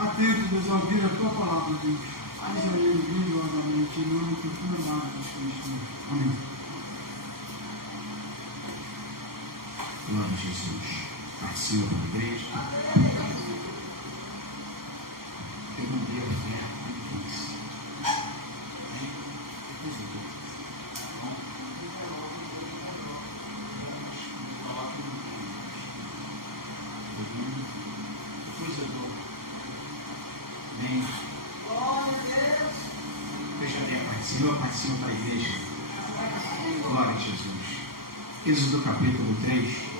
Atento-nos a ouvir a tua palavra, Deus. Faz a ele gloriosamente, em nome que tu me dás, Cristo. Amém. Glória a Jesus. Participa da igreja. Eu não devo ver isso. Depois eu dou. Bem. Deixa eu ver a participação para a igreja. Glória a Jesus. Êxodo capítulo 3.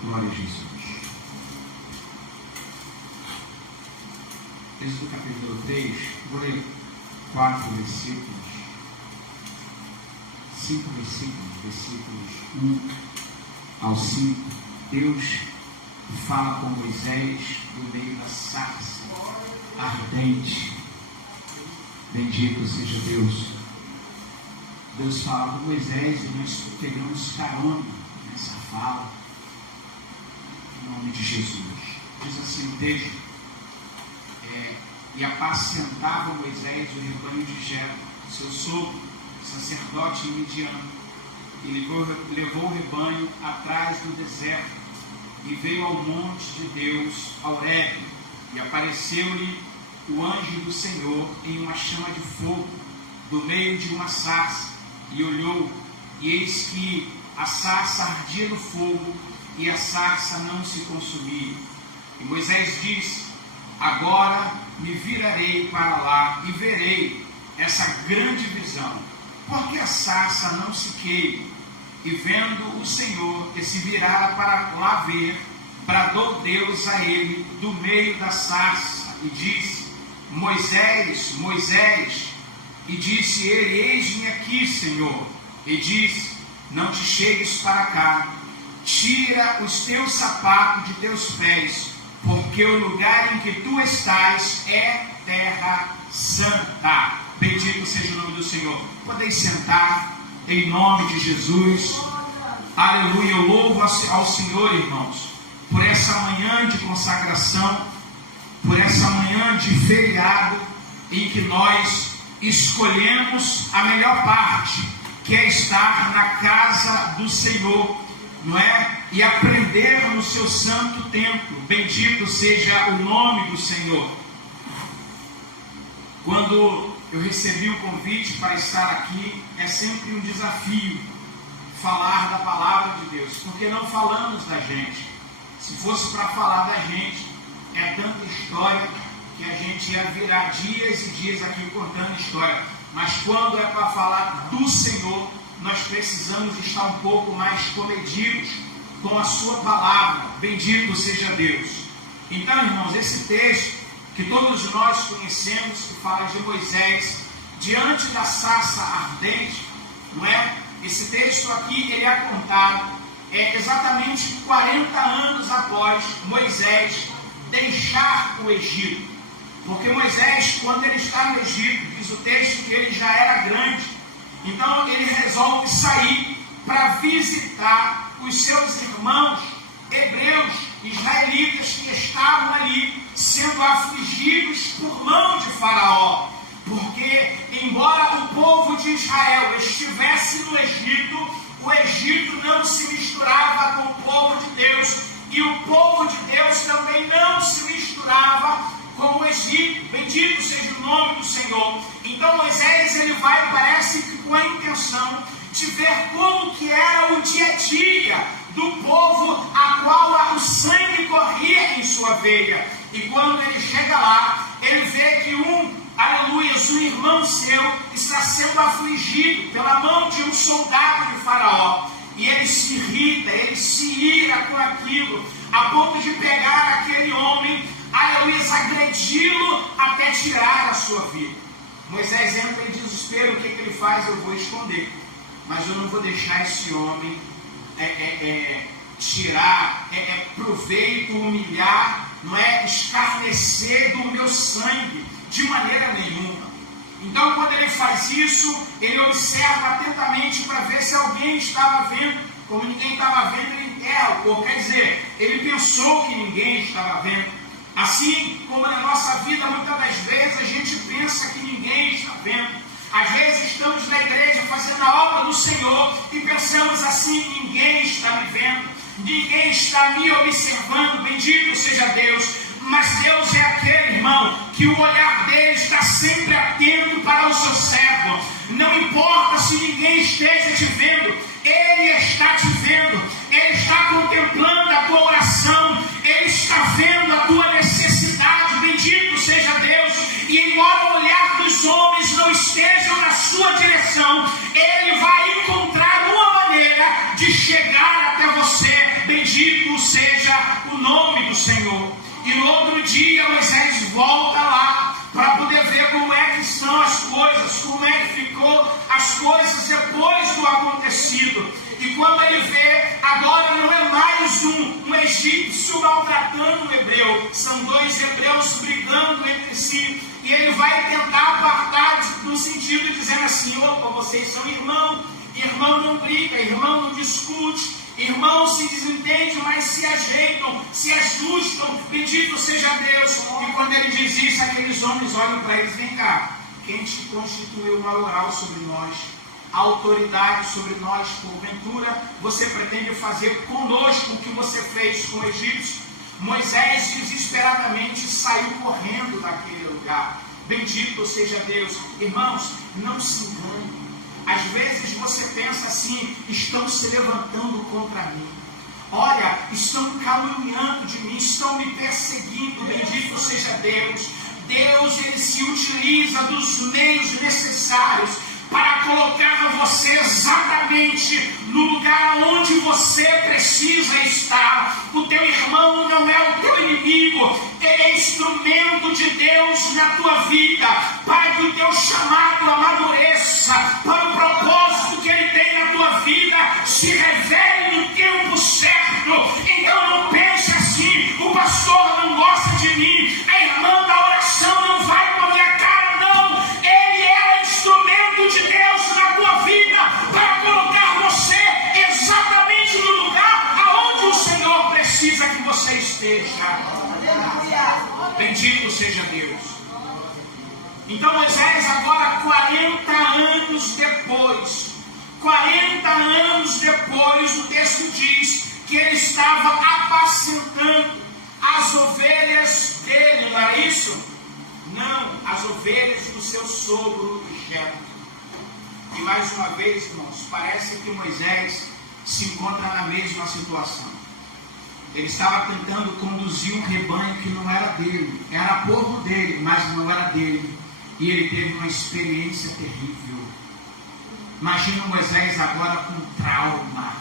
Glória a Jesus. Êxodo capítulo 3, vou ler 4 versículos, 5 versículos 1 ao 5. Deus fala com Moisés no meio da sarça ardente. Bendito seja Deus. Deus fala com Moisés e nós pegamos carona nessa fala. Em nome de Jesus. Diz assim o texto: e apacentava Moisés o rebanho de Jetro, seu sogro, sacerdote midiano, e levou o rebanho atrás do deserto, e veio ao monte de Deus, Horebe, e apareceu-lhe o anjo do Senhor em uma chama de fogo, do meio de uma sarça, e olhou, e eis que a sarça ardia no fogo, e a sarça não se consumia. E Moisés disse: agora me virarei para lá e verei essa grande visão, porque a sarça não se queima. E vendo o Senhor que se virara para lá ver, bradou Deus a ele do meio da sarça e disse: Moisés, Moisés. E disse ele: eis-me aqui, Senhor. E disse: não te chegues para cá, tira os teus sapatos de teus pés, porque o lugar em que tu estás é terra santa. Bendito seja o nome do Senhor. Podeis sentar em nome de Jesus. Aleluia. Eu louvo ao Senhor, irmãos, por essa manhã de consagração, por essa manhã de feriado, em que nós escolhemos a melhor parte, que é estar na casa do Senhor, não é? E aprender no seu santo templo. Bendito seja o nome do Senhor. Quando eu recebi o convite para estar aqui, é sempre um desafio falar da palavra de Deus, porque não falamos da gente. Se fosse para falar da gente, é tanta história que a gente ia virar dias e dias aqui contando história. Mas quando é para falar do Senhor, nós precisamos estar um pouco mais comedidos com a sua palavra. Bendito seja Deus. Então, irmãos, esse texto que todos nós conhecemos, que fala de Moisés diante da sarça ardente, não é? Esse texto aqui, ele é contado exatamente 40 anos após Moisés deixar o Egito. Porque Moisés, quando ele está no Egito, diz o texto que ele já era grande, então ele resolve sair para visitar os seus irmãos hebreus, israelitas, que estavam ali sendo afligidos por mão de Faraó. Porque, embora o povo de Israel estivesse no Egito, o Egito não se misturava com o povo de Deus, e o povo de Deus também não se misturava com o Egito. Bendito seja o nome do Senhor. Então Moisés, ele vai, parece que com a intenção de ver como que era o dia a dia do povo a qual o sangue corria em sua veia. E quando ele chega lá, ele vê que um irmão seu está sendo afligido pela mão de um soldado de Faraó. E ele se irrita, ele se ira com aquilo, a ponto de pegar aquele homem, agredi-lo até tirar a sua vida. Moisés entra e diz faz, eu vou esconder. Mas eu não vou deixar esse homem tirar proveito, humilhar, não é, escarnecer do meu sangue, de maneira nenhuma. Então, quando ele faz isso, ele observa atentamente para ver se alguém estava vendo. Como ninguém estava vendo, ele enterra o corpo. Quer dizer, ele pensou que ninguém estava vendo. Assim como na nossa vida, muitas das vezes, a gente pensa que ninguém está vendo. Às vezes estamos na igreja fazendo a obra do Senhor e pensamos assim: ninguém está me vendo, ninguém está me observando, bendito seja Deus. Mas Deus é aquele, irmão, que o olhar dele está sempre atento para o seu servo. Não importa se ninguém esteja te vendo, ele está te vendo, ele está contemplando a tua oração, ele está vendo a tua necessidade, bendito seja Deus. E embora o olhar dos homens não esteja na sua direção, ele vai encontrar uma maneira de chegar até você, bendito seja o nome do Senhor. E no outro dia Moisés volta lá para poder ver como é que estão as coisas, como é que ficou as coisas depois do acontecido. E quando ele vê, agora não é mais um egípcio maltratando um hebreu, são dois hebreus brigando entre si. E ele vai tentar apartar no sentido de dizendo assim: opa, vocês são irmão, irmão não briga, irmão não discute, irmão se desentende, mas se ajeitam, se ajustam, bendito seja Deus. E quando ele diz isso, aqueles homens olham para eles: vem cá, quem te constituiu maioral sobre nós, autoridade sobre nós, porventura você pretende fazer conosco o que você fez com o egípcio? Moisés desesperadamente saiu correndo daquele lugar. Bendito seja Deus. Irmãos, não se engane. Às vezes você pensa assim: estão se levantando contra mim, olha, estão caluniando de mim, estão me perseguindo. Bendito seja Deus. Deus, ele se utiliza dos meios necessários para colocar você exatamente no lugar onde você precisa estar. O teu irmão não é o teu inimigo, ele é instrumento de Deus na tua vida, para que o teu chamado amadureça, para o propósito que ele tem na tua vida se revele no tempo certo. Então não pense assim: o pastor não gosta de mim, a irmã da oração não vai com a minha cara. Não, ele é o instrumento de Deus na tua vida para colocar você exatamente no lugar aonde o Senhor precisa que você esteja. Bendito seja Deus. Então Moisés agora 40 anos depois, o texto diz que ele estava apacentando as ovelhas dele, não era isso? Não, as ovelhas do seu sogro Jetro. E mais uma vez, irmãos, parece que Moisés se encontra na mesma situação. Ele estava tentando conduzir um rebanho que não era dele, era povo dele, mas não era dele. E ele teve uma experiência terrível. Imagina Moisés agora com trauma,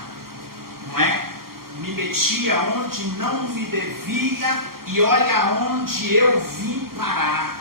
não é? Me meti aonde não me devia, e olha aonde eu vim parar.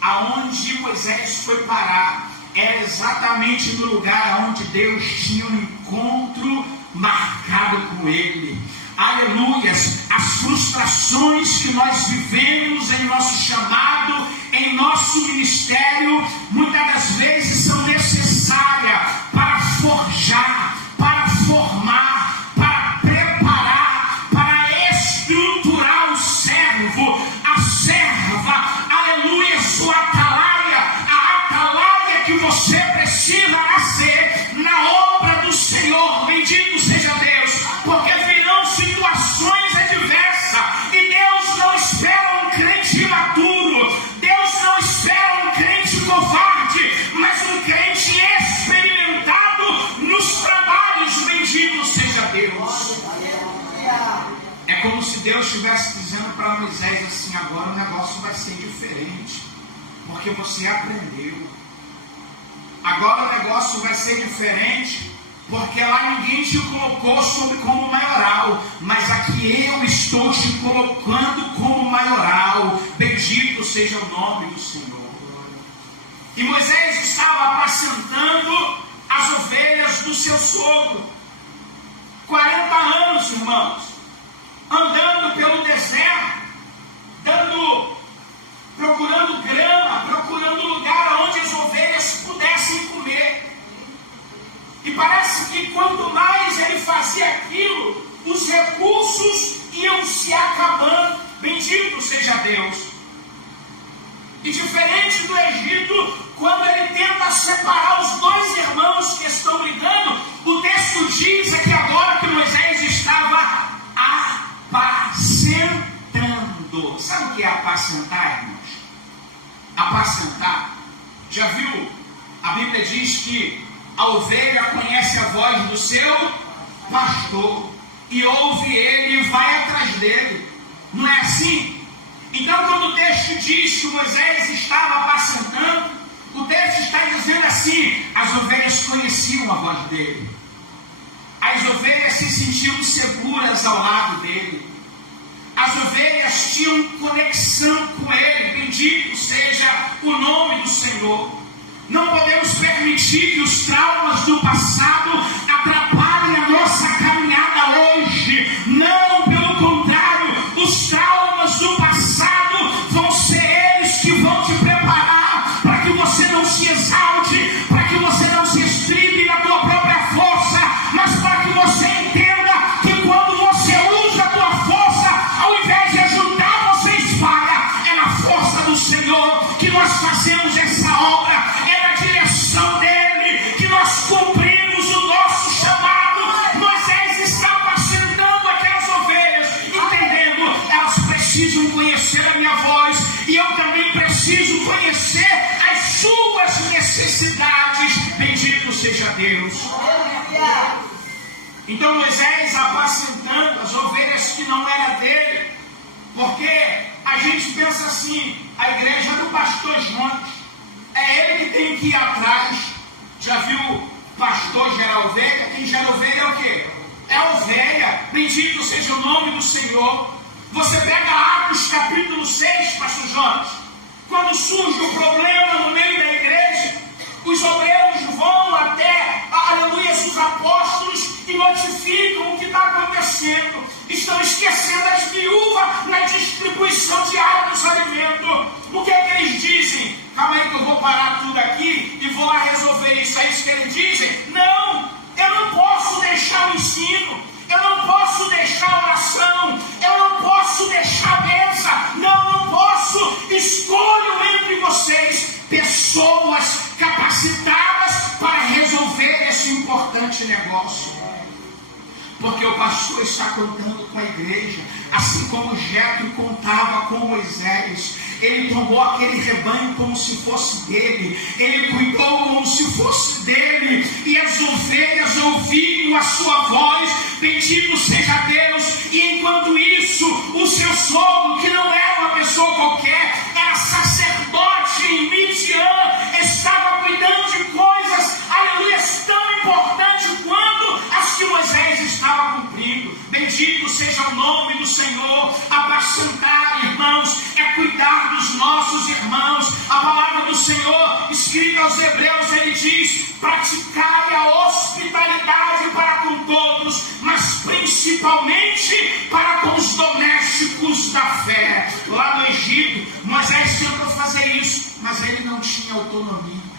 Aonde Moisés foi parar era exatamente no lugar onde Deus tinha um encontro marcado com ele. Aleluias! As frustrações que nós vivemos em nosso chamado, em nosso ministério, muitas das vezes são necessárias para forjar, para formar, para preparar, para estruturar o servo, a serva, aleluia, sua atalaia, a atalaia que você precisa nascer na obra do Senhor. Bendito seja Deus, porque virão situações adversas e Deus não espera um crente imaturo, Deus não espera um crente covarde, mas um crente experimentado nos trabalhos. Bendito seja Deus. É como se Deus estivesse dizendo para Moisés assim: agora o negócio vai ser diferente, porque você aprendeu. Agora o negócio vai ser diferente, porque lá ninguém te colocou como maioral, mas aqui eu estou te colocando como maioral. Bendito seja o nome do Senhor. E Moisés estava apacentando sogro. 40 anos, irmãos, andando pelo deserto, procurando grama, procurando lugar onde as ovelhas pudessem comer. E parece que quanto mais ele fazia aquilo, os recursos iam se acabando. Bendito seja Deus. E diferente do Egito, quando ele tenta separar os dois irmãos que estão brigando, o texto diz que agora que Moisés estava apacentando. Sabe o que é apacentar, irmãos? Apacentar. Já viu? A Bíblia diz que a ovelha conhece a voz do seu pastor e ouve ele e vai atrás dele. Não é assim? Então, quando o texto diz que Moisés estava apacentando, o texto está dizendo assim: as ovelhas conheciam a voz dele, as ovelhas se sentiam seguras ao lado dele, as ovelhas tinham conexão com ele. Bendito seja o nome do Senhor. Não podemos permitir que os traumas do passado atrapalhem a nossa caminhada hoje. Não, pelo contrário, os traumas do passado vão ser eles que vão te preparar para que você não se exalte, para que você não se estribe na tua própria força, mas para que você entenda que quando você usa a tua força, ao invés de ajudar, você espalha. É na força do Senhor que nós fazemos essa obra, é na direção dele que nós cumprimos o nosso chamado. Moisés está apacentando aquelas ovelhas, entendendo, elas precisam conhecer a minha voz, e eu também preciso conhecer as suas necessidades. Bendito seja Deus. Então Moisés apacentando as ovelhas que não eram dele, porque a gente pensa assim: a igreja do pastor Jonas, é ele que tem que ir atrás. Já viu pastor gerar ovelha? Quem gera ovelha é o quê? É a ovelha. Bendito seja o nome do Senhor. Você pega Atos capítulo 6, pastor Jonas, quando surge o problema no meio da igreja, os obreiros vão até, aleluia, os apóstolos e notificam o que está acontecendo. Estão esquecendo as viúvas na distribuição diária dos alimentos. O que é que eles dizem? Calma aí que eu vou parar tudo aqui e vou lá resolver isso. É isso que eles dizem? Não, eu não posso deixar o ensino, eu não posso deixar a oração, eu não posso deixar a mesa, não posso. Escolho entre vocês pessoas capacitadas para resolver esse importante negócio. Porque o pastor está contando com a igreja, assim como Jetro contava com Moisés. Ele tomou aquele rebanho como se fosse dele, ele cuidou como se fosse dele, e as ovelhas ouviram a sua voz. Bendito seja Deus. E enquanto isso, o seu sogro, que não era uma pessoa qualquer, era sacerdote em Midian, estava cuidando de coisas, aleluia, tão importantes quanto as que Moisés estava cumprindo. Bendito seja o nome do Senhor. Apacentar, irmãos, é cuidar dos nossos irmãos. A palavra do Senhor, escrita aos Hebreus, ele diz: praticai a hospitalidade para com todos, mas principalmente para com os domésticos da fé. Lá no Egito, Moisés tentou fazer isso, mas ele não tinha autonomia.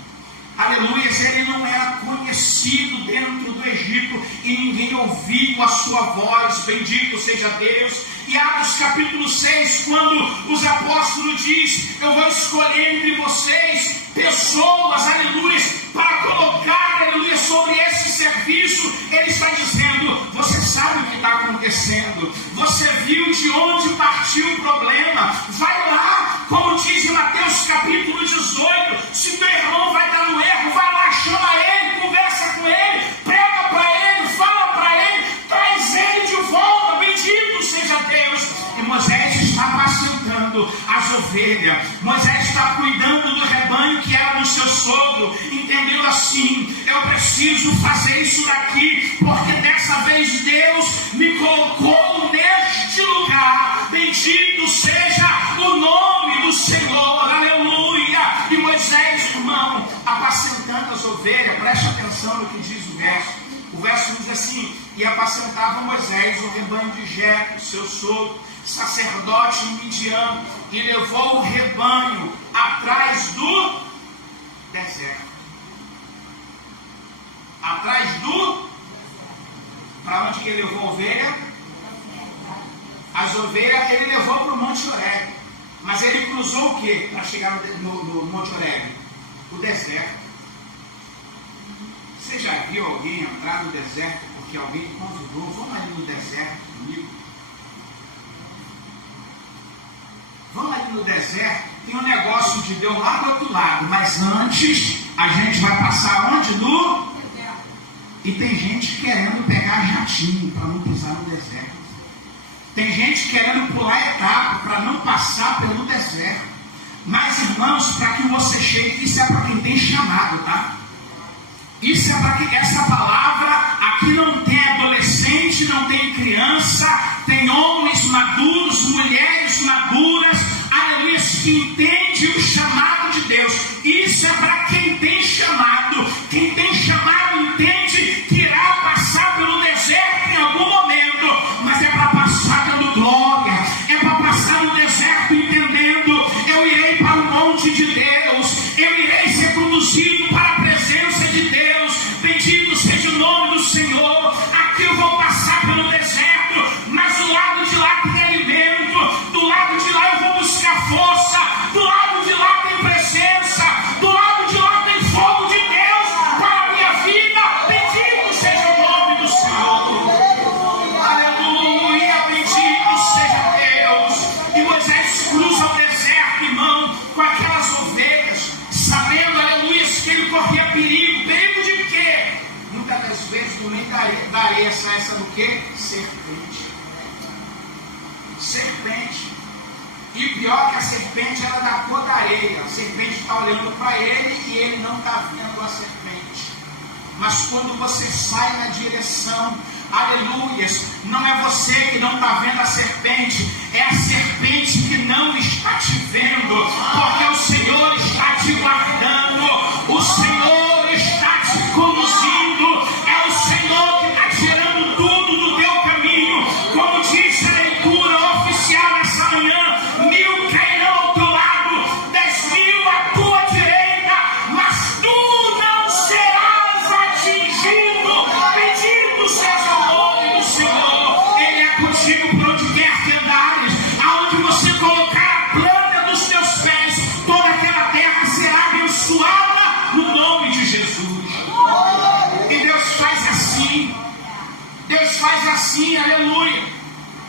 Aleluia, ele não era conhecido dentro do Egito e ninguém ouviu a sua voz. Bendito seja Deus. E Atos capítulo 6, quando os apóstolos dizem: eu vou escolher entre vocês pessoas, aleluia, para colocar, aleluia, sobre esse serviço, ele está dizendo: você sabe o que está acontecendo, você viu de onde partiu o problema, vai lá, como diz em Mateus capítulo 18, se teu irmão vai estar no erro, vai lá, chama ele, conversa com ele, prega para ele, fala para ele, traz ele de volta. Bendito seja Deus. E Moisés está apacentando as ovelhas, Moisés está cuidando do rebanho que era do seu sogro, entendendo assim: eu preciso fazer isso daqui, porque dessa vez Deus me colocou neste lugar. Bendito seja o nome do Senhor, aleluia. E Moisés, irmão, apacentando as ovelhas, preste atenção no que diz o verso. O verso diz assim: e apacentava Moisés o rebanho de Jetro, seu sogro, sacerdote midiano, e levou o rebanho atrás do deserto. Atrás do... Para onde que ele levou a ovelha? As ovelhas ele levou para o Monte Horebe. Mas ele cruzou o que para chegar no Monte Horebe? O deserto. Você já viu alguém entrar no deserto porque alguém convidou? Vamos ali no deserto comigo. Vamos ali no deserto. Tem um negócio de Deus lá do outro lado. Mas antes, a gente vai passar onde? No... E tem gente querendo pegar jatinho para não pisar no deserto. Tem gente querendo pular etapa para não passar pelo deserto. Mas, irmãos, para que você chegue, isso é para quem tem chamado, tá? Isso é para que essa palavra, aqui não tem adolescente, não tem criança, tem homens maduros, mulheres maduras, aleluia, que entende o chamado de Deus. Isso é para quem tem chamado. Quem tem chamado entende que irá passar pelo deserto em algum momento, mas é para passar pelo glória, é para passar no deserto entendendo: eu irei para o monte de Deus, eu irei ser conduzido para a presença de Deus, bendito seja o nome do Senhor. Aqui eu vou passar pelo deserto, mas do lado de lá tem alimento, do lado de lá eu vou buscar força, do lado de lá tem presença, do lado de lá tem fogo de Deus para a minha vida, bendito seja o nome do Senhor. Aleluia, bendito seja Deus. E Moisés cruza o deserto, irmão, com aquelas ovelhas, sabendo, aleluia, que ele corria perigo. Perigo de quê? Muitas das vezes no meio da areia sai, sabe o quê? Serpente. Serpente. E pior que a serpente, ela é da cor da areia. A serpente está olhando para ele e ele não está vendo a serpente. Mas quando você sai na direção, aleluia, não é você que não está vendo a serpente, é a serpente que não está te vendo, porque o Senhor está te guardando, o Senhor está te conduzindo, é o Senhor que está tirando tudo do teu caminho. Como diz a leitura oficial nessa manhã: 1000 cairão ao teu lado, 10.000 à tua direita, mas tu não serás atingido. Bendito seja o nome do Senhor. Ele é contigo por onde quer que andares, aonde você colocar a planta dos teus pés, toda aquela terra será abençoada no nome de Jesus. E Deus faz assim. Deus faz assim, aleluia.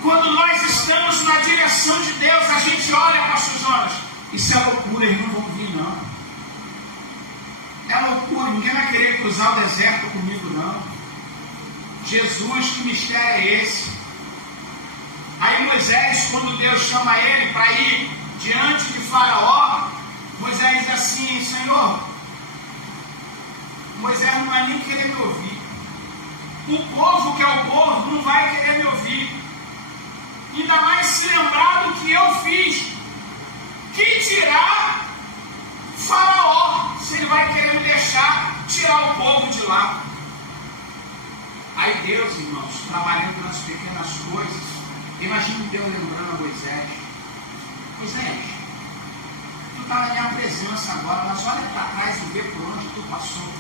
Quando nós estamos na direção de Deus, a gente olha para os olhos. Isso é loucura, eles não vão vir, não. É loucura, ninguém vai querer cruzar o deserto comigo, não. Jesus, que mistério é esse? Aí Moisés, quando Deus chama ele para ir diante de Faraó, Moisés diz assim: Senhor, Moisés não vai nem querer me ouvir. O povo que é o povo não vai querer me ouvir. Ainda mais se lembrar do que eu fiz. Que dirá Faraó, se ele vai querer me deixar tirar o povo de lá? Aí Deus, irmãos, trabalhando nas pequenas coisas. Imagina Deus lembrando a Moisés: Moisés, tu está na minha presença agora, mas olha para trás e vê por onde tu passou.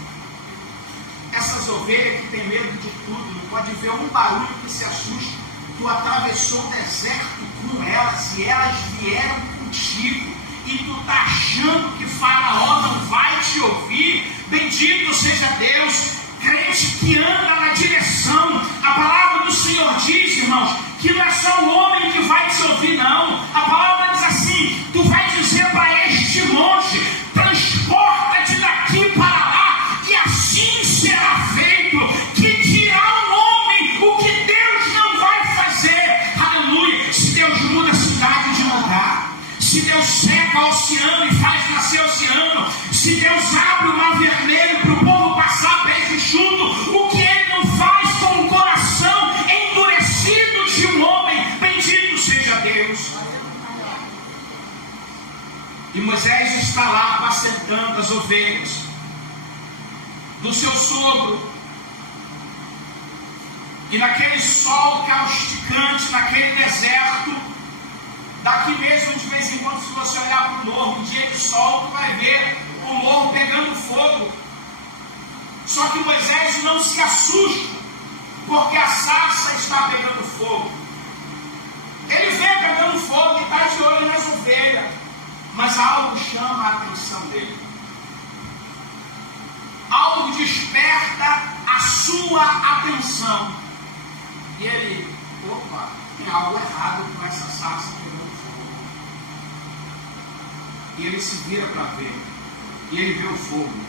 Essas ovelhas que tem medo de tudo, não pode ver um barulho que se assuste. Tu atravessou o deserto com elas e elas vieram contigo. E tu está achando que Faraó não vai te ouvir? Bendito seja Deus. Crente que anda na direção. A palavra do Senhor diz, irmãos, que não é só o homem que vai te ouvir, não. A palavra diz assim: tu vai dizer para este monte: transporta-te daqui para lá, e assim será feito. Que dirá o homem o que Deus não vai fazer? Aleluia. Se Deus muda a cidade de lugar, se Deus seca o oceano e faz nascer o oceano, se Deus abre o mar vermelho para o povo passar peixe chuto, o que ele não faz com o coração endurecido de um homem? Bendito seja Deus. E Moisés está lá apacentando as ovelhas do seu sogro. E naquele sol causticante, naquele deserto, daqui mesmo de vez em quando, se você olhar para o morro, um dia de sol, tu vai ver o morro pegando fogo. Só que Moisés não se assusta, porque a sarça está pegando fogo. Ele vê pegando fogo e está de olho nas ovelhas, mas algo chama a atenção dele. Algo desperta a sua atenção. E ele, opa, tem algo errado com essa sarça pegando fogo. E ele se vira para ver. E ele vê o fogo.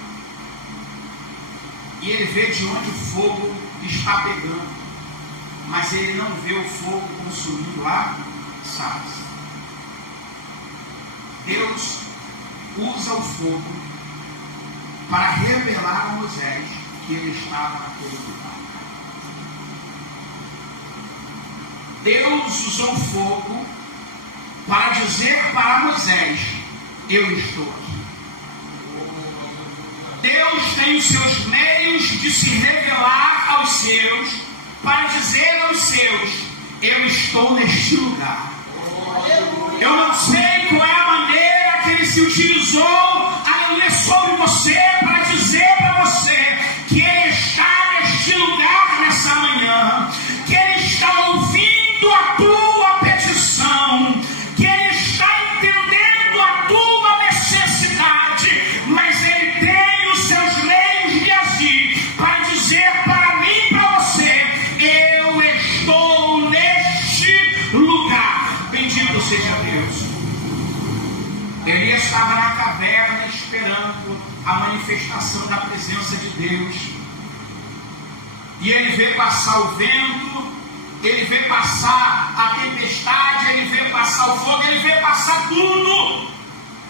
E ele vê de onde o fogo está pegando. Mas ele não vê o fogo consumindo a sarça. Deus usa o fogo para revelar a Moisés que ele estava naquele lugar. Deus usou o fogo para dizer para Moisés: eu estou aqui. Deus tem os seus meios de se revelar aos seus, para dizer aos seus: eu estou neste lugar. Eu não sei qual é a maneira que ele se utilizou, aleluia, sobre você, para dizer para você que ele está neste lugar nessa manhã, que ele está ouvindo a tua petição, que ele está entendendo a tua necessidade, mas ele tem os seus meios de agir para dizer para mim e para você: eu estou neste lugar. Bendito seja Deus. Elias estava na caverna esperando a manifestação da presença de Deus. E ele vê passar o vento, ele vê passar a tempestade, ele vê passar o fogo, ele vê passar tudo.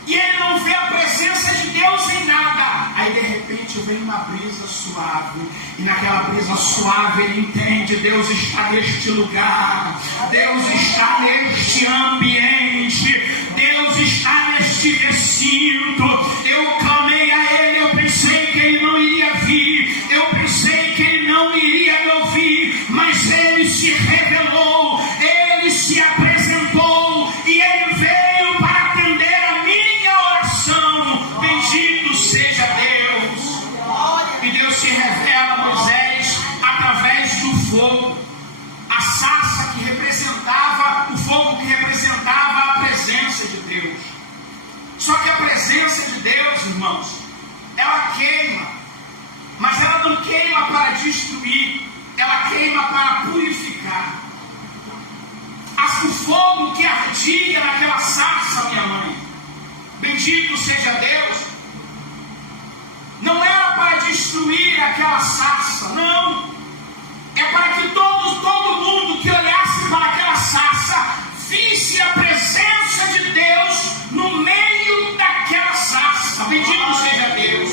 E ele não vê a presença de Deus em nada. Aí de repente vem uma brisa suave. E naquela brisa suave ele entende: Deus está neste lugar. Deus está neste ambiente. Deus está neste recinto. Eu clamei a ele, eu pensei que ele não iria vir. Eu pensei que ele não iria me ouvir. Mas ele se revelou. Ele se apresentou. E ele veio para atender a minha oração. Bendito seja Deus. E Deus se revela a Moisés através do fogo. A sarça que representava, o fogo que representava a presença de Deus. Só que a presença de Deus, irmãos, ela queima. Mas ela não queima para destruir. Ela queima para purificar. O fogo que ardia naquela sarça, minha mãe, bendito seja Deus, não era para destruir aquela sarça, não. É para que todo mundo que olhasse para aquela sarça visse a presença de Deus no meio daquela sarça. Bendito seja Deus.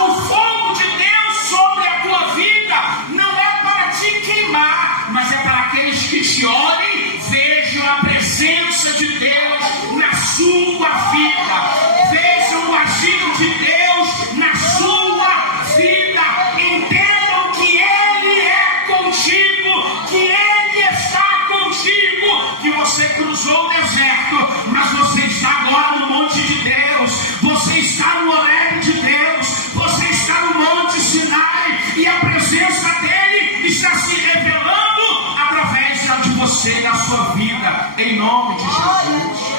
O fogo de Deus sobre a tua vida não é para te queimar, mas é para aqueles que te olhem, vejam a presença de Deus na sua vida, vejam o agir de Deus na sua vida, entendam que Ele é contigo, que Ele está contigo, que você cruzou o deserto, mas você está agora no monte de Deus, você está no Horebe de Deus, você está no monte Sinai, e a presença dele está se revelando através de você e da sua vida, em nome de Jesus.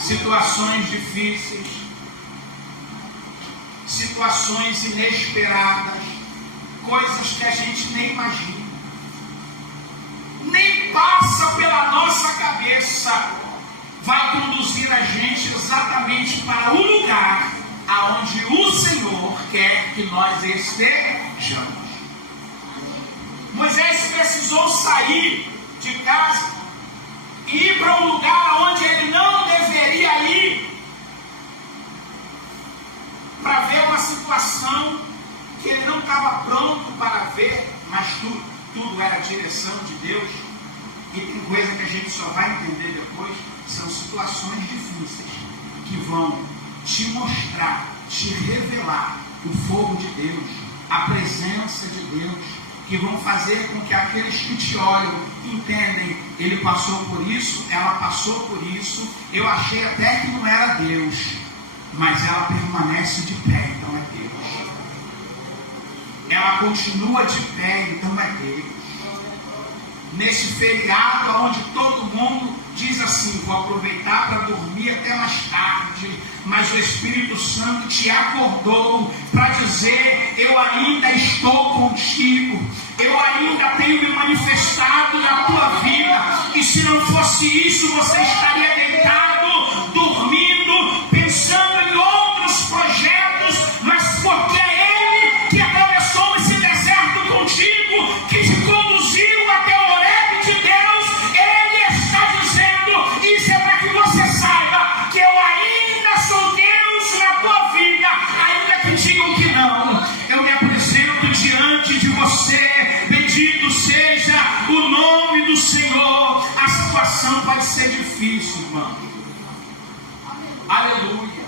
Situações difíceis, situações inesperadas, coisas que a gente nem imagina, nem passa pela nossa cabeça, vai conduzir a gente exatamente para o lugar aonde o Senhor quer que nós estejamos. Moisés precisou sair de casa e ir para um lugar onde ele não deveria ir, para ver uma situação que ele não estava pronto para ver, mas tudo era a direção de Deus. E tem coisa que a gente só vai entender depois, são situações difíceis que vão te mostrar, te revelar o fogo de Deus a presença de Deus, que vão fazer com que aqueles que te olham entendem, ele passou por isso, ela passou por isso, eu achei até que não era Deus, mas ela permanece de pé, então é Deus. Ela continua de pé, então é Deus. Nesse feriado onde todo mundo diz assim, vou aproveitar para dormir até mais tarde, mas o Espírito Santo te acordou para dizer, eu ainda estou contigo, eu ainda tenho me manifestado na tua vida, e se não fosse isso, você estaria deitado, dormindo, pensando em outros projetos, mas porque é Ele que atravessou esse deserto contigo, que te conduziu até o Horebe de Deus, Ele está dizendo, isso é para que você saiba, que eu ainda sou Deus na tua vida, ainda que digam que não, eu me apresento diante de você, bendito seja o nome do Senhor. A situação pode ser difícil, irmão, aleluia,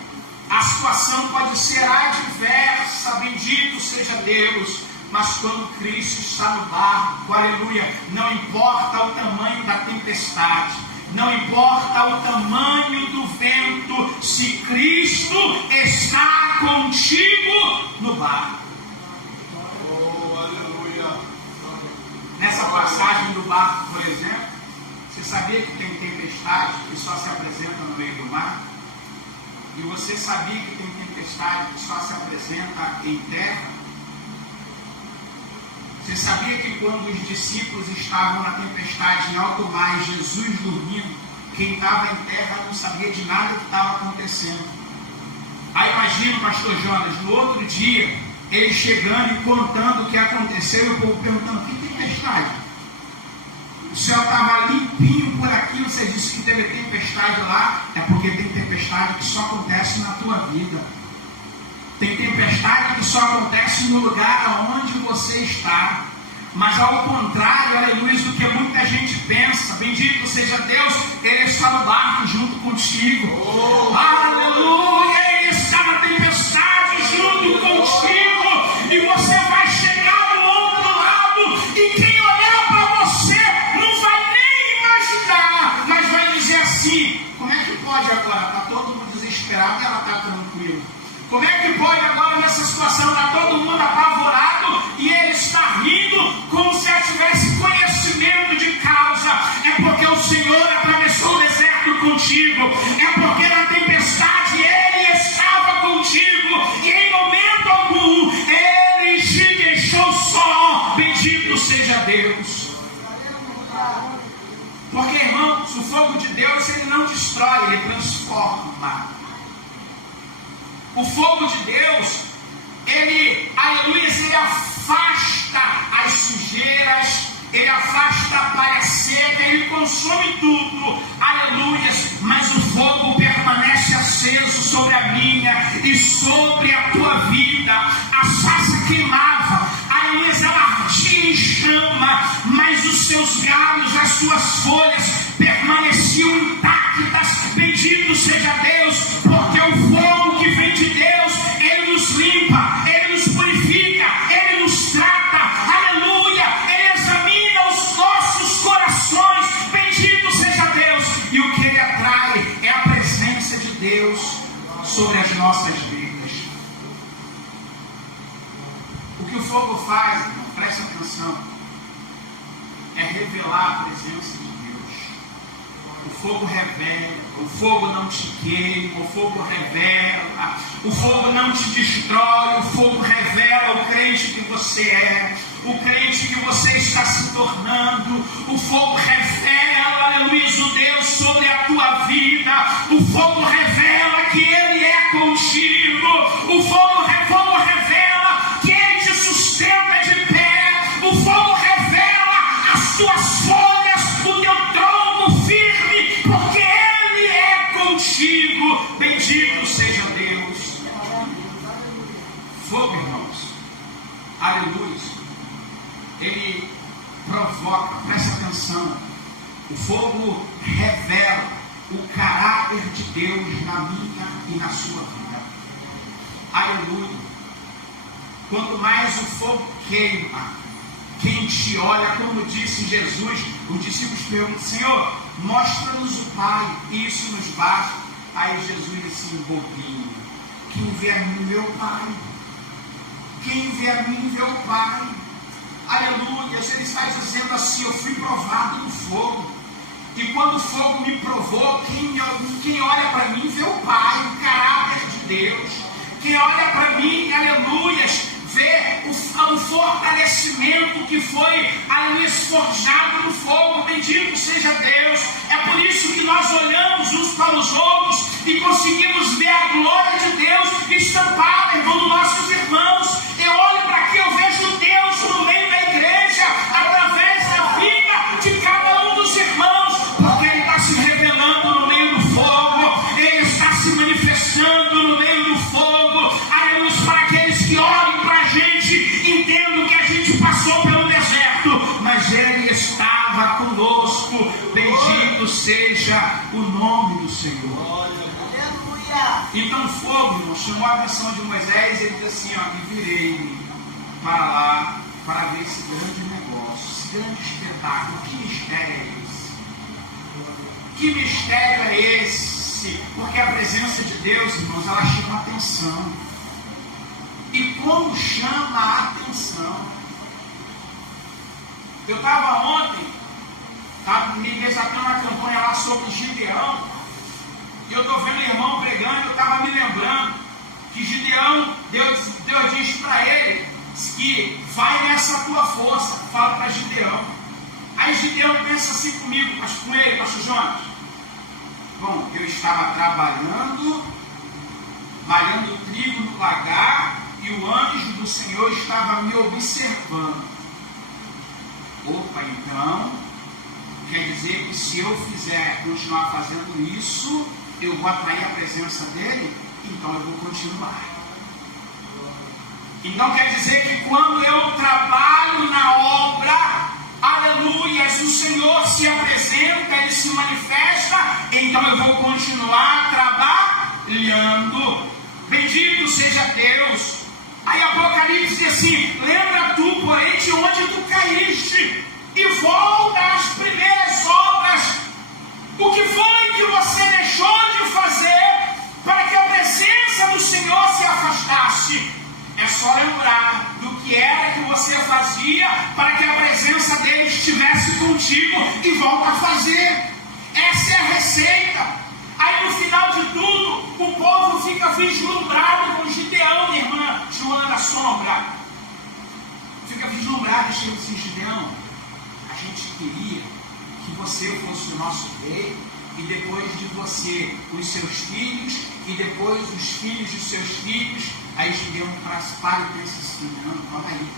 a situação pode ser adversa, bendito seja Deus, mas quando Cristo está no barco, aleluia, não importa o tamanho da tempestade, não importa o tamanho do vento, se Cristo está contigo no barco. Oh, aleluia. Nessa passagem do barco, por exemplo, você sabia que tem tempestade que só se apresenta no meio do mar? E você sabia que tem tempestade que só se apresenta em terra? Você sabia que quando os discípulos estavam na tempestade em alto mar e Jesus dormindo, quem estava em terra não sabia de nada que estava acontecendo? Aí imagina, pastor Jonas, no outro dia, ele chegando e contando o que aconteceu, e o povo perguntando, que tempestade? O senhor estava limpinho por aqui, você disse que teve tempestade lá, é porque tem tempestade que só acontece na tua vida. Tem tempestade que só acontece no lugar onde você está. Mas ao contrário, aleluia, do que muita gente pensa, bendito seja Deus, Ele está no barco junto contigo. Oh, aleluia, Ele está na tempestade junto contigo. E você vai chegar do outro lado, e quem olhar para você não vai nem imaginar, mas vai dizer assim, como é que pode agora? Está todo mundo desesperado, ela está tranquila. Como é que pode agora nessa situação, está todo mundo apavorado e ele está rindo como se ele tivesse conhecimento de causa? É porque o Senhor atravessou o deserto contigo, é porque na tempestade Ele estava contigo e em momento algum Ele te deixou só, bendito seja Deus. Porque, irmãos, o fogo de Deus Ele não destrói, Ele transforma. O fogo de Deus, Ele, aleluia, Ele afasta as sujeiras, Ele afasta a palha seca, Ele consome tudo, aleluia, mas o fogo permanece aceso sobre a minha e sobre a tua vida. A sarça queimava, aleluia, ela ardia em chama, mas os seus galhos, as suas folhas permaneciam intactas, bendito seja Deus, porque o fogo que vem de Deus, Ele nos limpa, Ele nos purifica, Ele nos trata, aleluia, Ele examina os nossos corações, bendito seja Deus, e o que Ele atrai é a presença de Deus sobre as nossas vidas. O que o fogo faz, presta atenção, é revelar a presença de Deus. O fogo revela, o fogo não te queima, o fogo revela, o fogo não te destrói, o fogo revela o crente que você é, o crente que você está se tornando, o fogo revela, aleluia, o Deus sobre a tua vida, o fogo revela que Ele é contigo, o fogo revela que Ele te sustenta de pé, o fogo revela as tuas folhas, o teu tronco firme, porque Ele é contigo, bendito seja Deus. Fogo, irmãos, aleluia, ele provoca, presta atenção, o fogo revela o caráter de Deus na minha e na sua vida. Aleluia. quanto mais o fogo queima, quem te olha, como disse Jesus, os discípulos perguntam: Senhor, mostra-nos o Pai, e isso nos basta. Aí Jesus disse: bobinho, quem vê a mim vê o Pai. Quem vê a mim vê o Pai. Aleluia. Ele está dizendo assim: eu fui provado no fogo, e quando o fogo me provou, quem olha para mim vê o Pai, o caráter de Deus. Quem olha para mim, aleluias, vê o fortalecimento que foi ali forjado no fogo. Bendito seja Deus. É por isso que nós olhamos uns para os outros e conseguimos ver a glória de Deus estampada, irmão, nos nossos irmãos. Eu olho para aqui, eu vejo Deus no meio da igreja, através da vida de cada um dos irmãos, porque Ele está se revelando no meio do fogo, Ele está se manifestando no meio do fogo. Aleluia. Para aqueles que olhem para a gente, entendam que a gente passou pelo deserto, mas Ele estava conosco. Bendito seja o nome do Senhor. Então o fogo, irmão, chamou a atenção de Moisés. Ele disse assim: ó, me virei para lá para ver esse grande negócio, esse grande espetáculo. Que mistério é esse? Que mistério é esse? Porque a presença de Deus, irmãos, ela chama a atenção. E como chama a atenção? Eu estava ontem, me desatando uma campanha lá sobre Gideão, e eu estou vendo o irmão pregando, eu estava me lembrando que Gideão, Deus disse para ele que vai nessa tua força. Fala para Gideão. Aí Gideão pensa assim comigo, com ele, pastor Jonas: bom, eu estava trabalhando, malhando trigo no lagar, e o anjo do Senhor estava me observando. Opa, então quer dizer que se eu continuar fazendo isso, eu vou atrair a presença dele, então eu vou continuar. Então quer dizer que quando eu trabalho na obra, aleluias, o Senhor se apresenta, Ele se manifesta, então eu vou continuar trabalhando. Bendito seja Deus. Aí Apocalipse diz assim: lembra tu, porém, de onde tu caíste, e volta às primeiras obras. O que foi que você deixou de fazer para que a presença do Senhor se afastasse? É só lembrar do que era que você fazia para que a presença dele estivesse contigo, e volta a fazer. Essa é a receita. Aí no final de tudo, o povo fica vislumbrado com Gideão, minha irmã Joana Sombra. Fica vislumbrado e chega assim: Gideão, a gente queria que você fosse o nosso rei, e depois de você, os seus filhos, e depois os filhos dos seus filhos. Aí Gideão para e pensa assim: não, olha aí,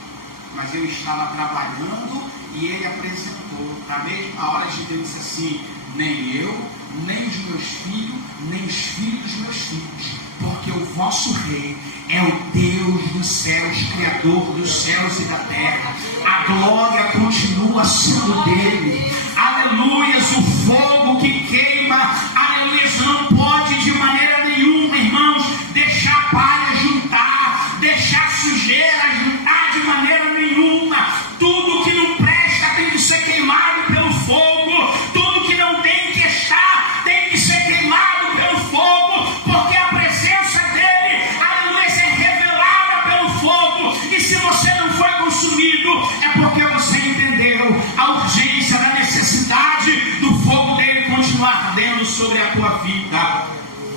mas eu estava trabalhando e ele apresentou. Na mesma hora Gideão disse assim: nem eu, nem os meus filhos, nem os filhos dos meus filhos, porque o vosso rei é o Deus dos céus, Criador dos céus e da terra. A glória continua sendo dele. Aleluias. O fogo que queima, aleluias, não pode de maneira nenhuma, irmãos, deixar palha juntar, deixar sujeira juntar de maneira nenhuma. Tudo que não presta tem que ser queimado pelo fogo. Tudo que não tem que estar tem que ser queimado pelo fogo, porque a presença dele, aleluia, é revelada pelo fogo. E se você não foi consumido, é porque você entendeu a urgência, da necessidade do fogo dele continuar ardendo sobre a tua vida.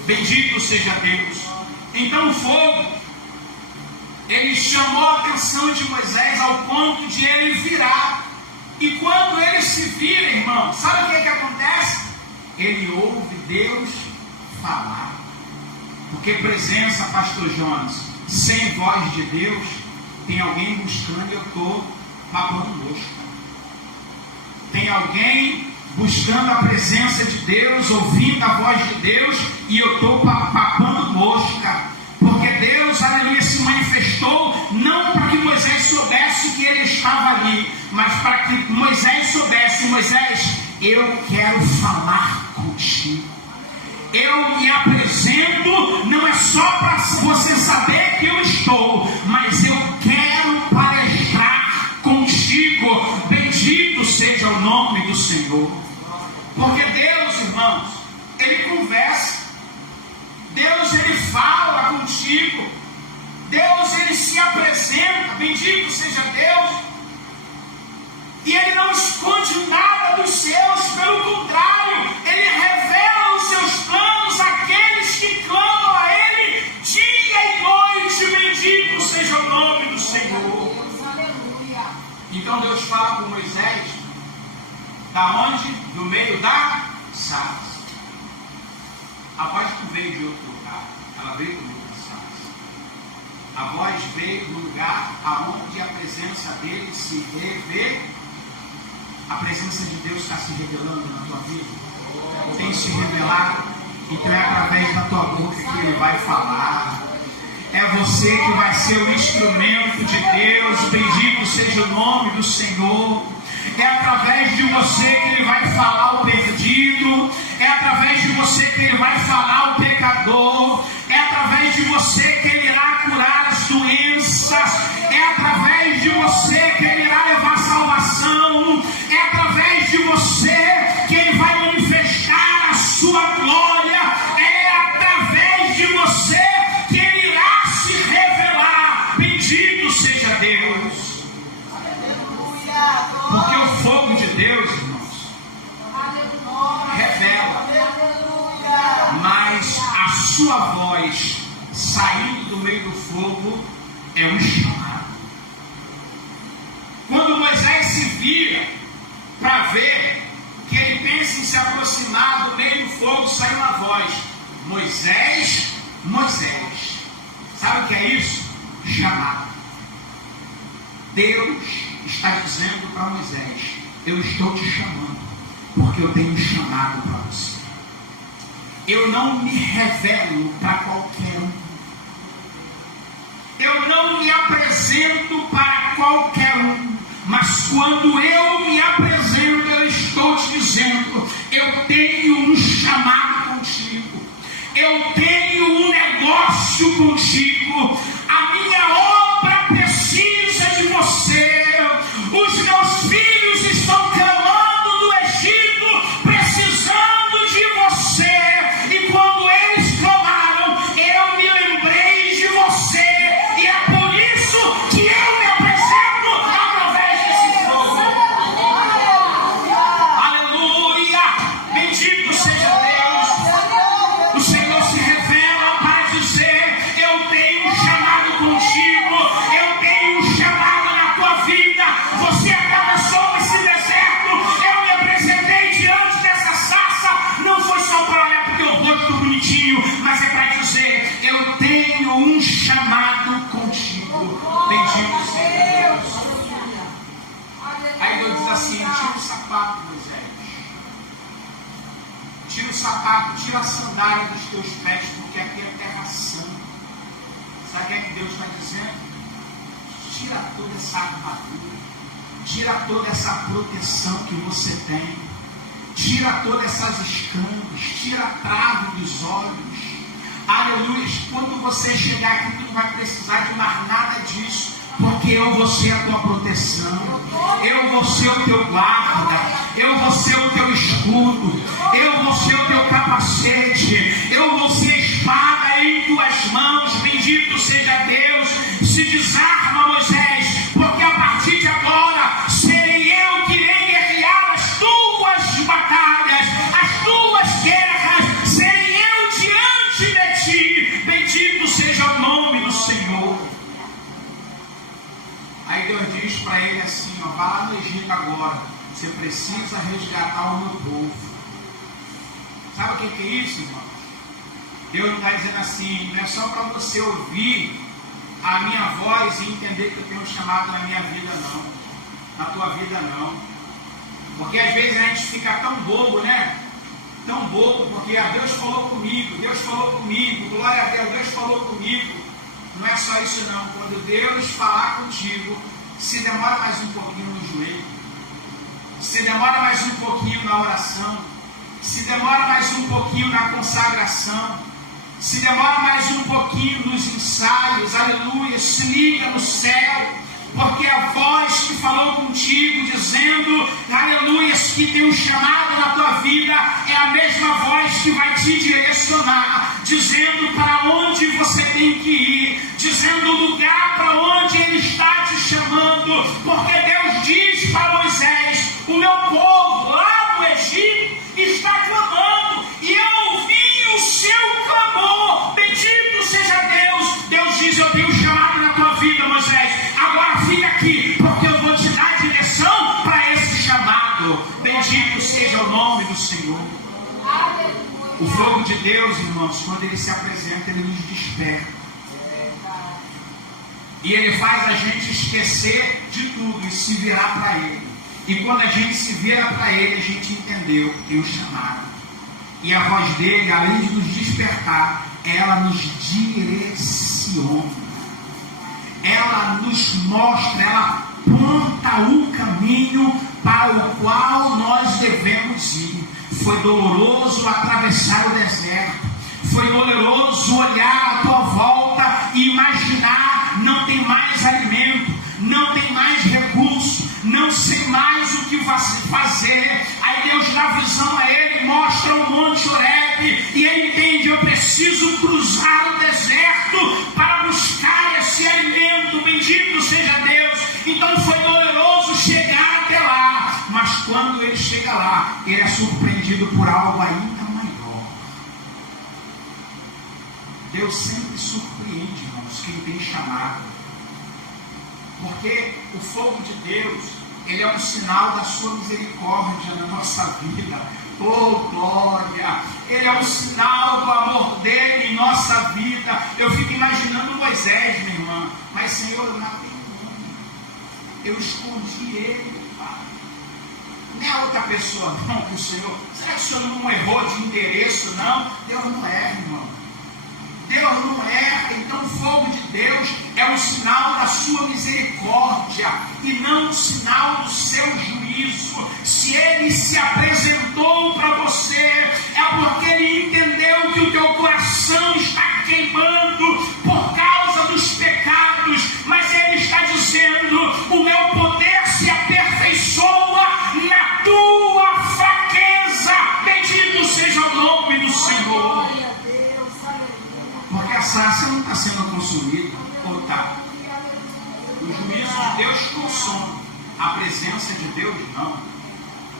Bendito seja Deus. Então o fogo, ele chamou a atenção de Moisés ao ponto de ele virar. E quando ele se vira, irmão, sabe o que acontece? Ele ouve Deus falar. Porque presença, pastor Jonas, sem voz de Deus, tem alguém buscando e eu estou papando mosca. Tem alguém buscando a presença de Deus, ouvindo a voz de Deus, e eu estou papando mosca. Porque Deus, aleluia, se manifestou não para que Moisés soubesse que ele estava ali, mas para que Moisés soubesse: Moisés, eu quero falar contigo. Eu me apresento, não é só para você saber que eu estou, mas eu quero conversa. Deus, ele fala contigo. Deus, ele se apresenta. Bendito seja Deus. E ele não esconde nada dos seus. Pelo contrário, ele revela os seus planos àqueles que clamam a ele dia e noite. Bendito seja o nome do Senhor. Então Deus fala com Moisés, da onde? Do meio da sarça. A voz não veio de outro lugar, ela veio do meio da sarça. A voz veio do lugar aonde a presença dele se revela. A presença de Deus está se revelando na tua vida. Tem se revelado. Então é através da tua boca que ele vai falar. É você que vai ser o instrumento de Deus. Bendito seja o nome do Senhor. É através de você que ele vai falar o perdido. É através de você que ele vai falar o pecador. É através de você que ele irá curar as doenças. É através de você que ele irá levar salvação. É através de você que ele vai manifestar a sua glória. É através de você que ele irá se revelar. Bendito seja Deus. Porque o fogo de Deus, irmãos, revela. Mas a sua voz saindo do meio do fogo é um chamado. Quando Moisés se vira para ver que ele pensa em se aproximar do meio do fogo, saiu uma voz: Moisés, Moisés. Sabe o que é isso? Chamado. Deus está dizendo para Moisés: eu estou te chamando, porque eu tenho um chamado para você. Eu não me revelo para qualquer um. Eu não me apresento para qualquer um. Mas quando eu me apresento, eu estou te dizendo: eu tenho um chamado contigo. Eu tenho um negócio contigo. A minha obra precisa de você. Os meus filhos estão clamando do Egito, precisando de você. E quando eles clamaram, eu me lembrei de você. E é por isso que eu me apresento através desse fogo. Aleluia! Bendito seja Deus. O Senhor se revela para dizer: eu tenho um chamado contigo. Eu tenho um chamado na tua vida. Você atravessou esse deserto. Eu me apresentei diante dessa sarça. Não foi só para olhar para o teu rosto bonitinho, mas é para dizer: eu tenho um chamado contigo. Bendito seja Deus. Aí Deus diz assim: tira o sapato, Moisés. Tira o sapato, tira a sandália dos teus pés, porque aqui é terra santa. Sabe o que é que Deus está dizendo? Tira toda essa armadura. Tira toda essa proteção que você tem. Tira todas essas escamas. Tira a trave dos olhos. Aleluia. Quando você chegar aqui, tu não vai precisar de mais nada disso. Porque eu vou ser a tua proteção. Eu vou ser o teu guarda. Eu vou ser o teu escudo. Eu vou ser o teu capacete. Eu vou ser espada em tuas mãos. Bendito seja Deus. Se desarma, Moisés, porque a partir de agora serei eu que irei guerrear as tuas batalhas, as tuas guerras. Serei eu diante de ti. Bendito seja o nome do Senhor. Aí Deus diz para ele assim: ó, vá lá no Egito agora. Você precisa resgatar o meu povo. Sabe o que é isso, irmão? Deus não está dizendo assim: não é só para você ouvir a minha voz e entender que eu tenho um chamado na minha vida, não. Na tua vida, não. Porque às vezes a gente fica tão bobo, né? Tão bobo, porque Deus falou comigo, Deus falou comigo, glória a Deus, Deus falou comigo. Não é só isso não. Quando Deus falar contigo, se demora mais um pouquinho no joelho, se demora mais um pouquinho na oração, se demora mais um pouquinho na consagração, se demora mais um pouquinho nos ensaios, aleluia, se liga no céu, porque a voz que falou contigo, dizendo, aleluia, que tem um chamado na tua vida, é a mesma voz que vai te direcionar, dizendo para onde você tem que ir, dizendo o lugar para onde Ele está te chamando, porque Deus diz para Moisés, o meu povo lá no Egito está clamando, e eu ouvi o seu clamor, bendito seja Deus. Deus diz, eu tenho um chamado na tua vida, Moisés, agora fica aqui, porque eu vou te dar direção para esse chamado. Bendito seja o nome do Senhor. O fogo de Deus, irmãos, quando Ele se apresenta, Ele nos desperta. E Ele faz a gente esquecer de tudo e se virar para Ele. E quando a gente se vira para Ele, a gente entendeu que tem um chamado. E a voz dele, além de nos despertar, ela nos direciona. Ela nos mostra, ela aponta o caminho para o qual nós devemos ir. Foi doloroso atravessar o deserto. Foi doloroso olhar à tua volta e imaginar, não tem mais alimento, não tem mais recurso, não sei mais o que fazer. Aí Deus dá visão a ele, mostra o Monte Horebe, e ele entende, eu preciso cruzar o deserto para buscar esse alimento. Bendito seja Deus. Então foi doloroso chegar até lá, mas quando ele chega lá, ele é surpreendido por algo ainda maior. Deus sempre surpreende, irmãos, quem tem chamado. Porque o fogo de Deus, ele é um sinal da sua misericórdia na nossa vida. Oh, glória! Ele é um sinal do amor dele em nossa vida. Eu fico imaginando Moisés, minha irmã. Mas, Senhor, eu não tenho nome. Eu escondi ele, Pai. Não é outra pessoa, não, que o Senhor... Será que o Senhor não errou de endereço, não? Deus não erra, irmão. Deus não erra. Então o fogo de Deus é um sinal da sua misericórdia e não um sinal do seu juízo. Se Ele se apresentou para você, é porque Ele entendeu que o teu coração está queimando por causa dos pecados, mas Ele está dizendo, o meu poder se aperfeiçoa na tua fraqueza. Bendito seja o nome do Senhor. Porque a sarça não está sendo consumida, ou está? O juízo de Deus consome, a presença de Deus não.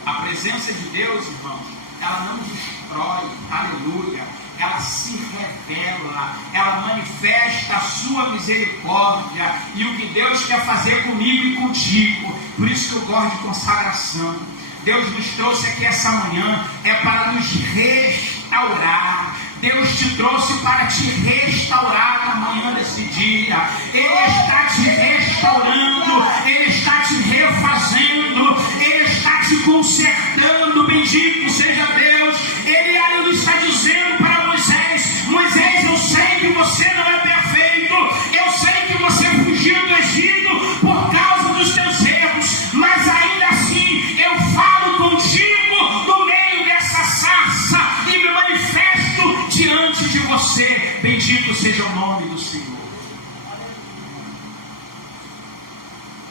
A presença de Deus, irmãos, ela não destrói, aleluia, ela se revela, ela manifesta a sua misericórdia e o que Deus quer fazer comigo e contigo. Por isso que eu gosto de consagração. Deus nos trouxe aqui essa manhã é para nos restaurar. Deus te trouxe para te restaurar na manhã desse dia. Ele está te restaurando, Ele está te refazendo, Ele está te consertando. Bendito seja Deus. Ele está dizendo para Moisés, Moisés, eu sei que você não é perfeito, eu sei que você fugiu do Egito por causa dos teus erros, mas ainda assim eu falo contigo no meio dessa sarça e me manifesto diante de você. Bendito seja o nome do Senhor.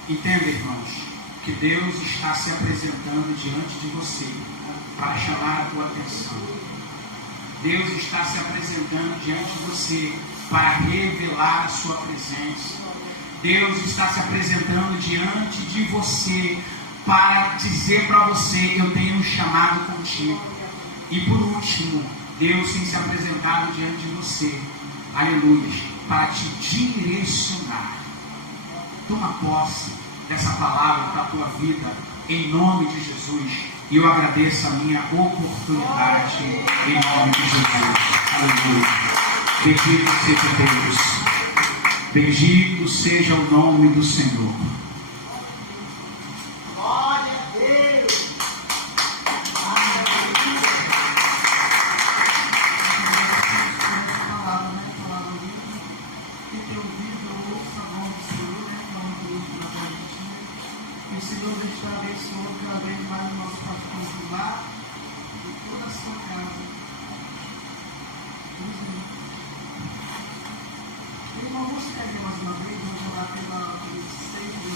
Entenda, irmãos, que Deus está se apresentando diante de você para chamar a tua atenção. Deus está se apresentando diante de você para revelar a sua presença. Deus está se apresentando diante de você para dizer para você, eu tenho um chamado contigo. E por último, Deus tem se apresentado diante de você, aleluia, para te direcionar. Toma posse dessa palavra para a tua vida, em nome de Jesus. E eu agradeço a minha oportunidade, em nome de Jesus. Aleluia. Bendito seja Deus. Bendito seja o nome do Senhor. Glória a Deus. O Senhor está abençoando cada vez mais o nosso pastor lá e toda a sua casa. Irmão, vamos chegar aqui mais uma vez, vamos orar pela 6 de